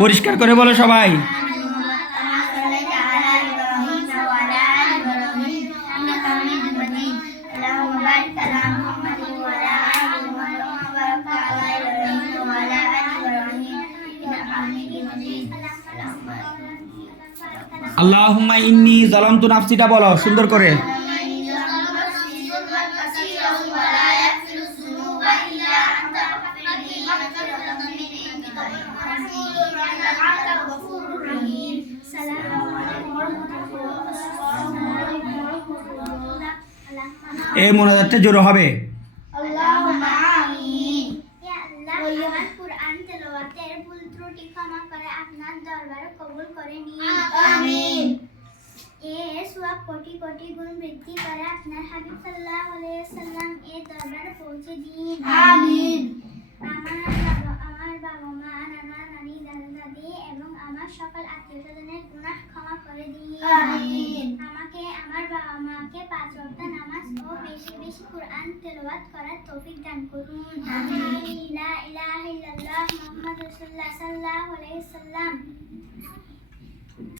পরিষ্কার করে বলো সবাই। আল্লাহুম্মা ইন্নী যালামতু নাফসিটা বলো সুন্দর করে। এই মোনাজাতটা জোরে হবে। আল্লাহুম্মা আমিন। ইয়া আল্লাহ, আমার কুরআন তেলাওয়াতের ভুল ত্রুটি ক্ষমা করে আপনার দরবারে কবুল করে নিন। আমিন। এর সওয়াব কোটি কোটি গুণ বৃদ্ধি করে আপনার হাবিব সাল্লাল্লাহু আলাইহি ওয়াসাল্লাম এর দরবারে পৌঁছে দিন। আমিন। আমার বাবা মা, নানা নানি, দাদা দাদি এবং আমার সকল আত্মীয়স্বজনের গুনাহ ক্ষমা করে দিন। আমিন। আমাকে, আমার বাবা মাকে 5 ওয়াক্ত নামাজ ও বেশি বেশি কুরআন তেলাওয়াত করার তৌফিক দান করুন। আমিন। লা ইলাহা ইল্লাল্লাহ মুহাম্মাদুর রাসূলুল্লাহ সাল্লাল্লাহু আলাইহি ওয়াসাল্লাম।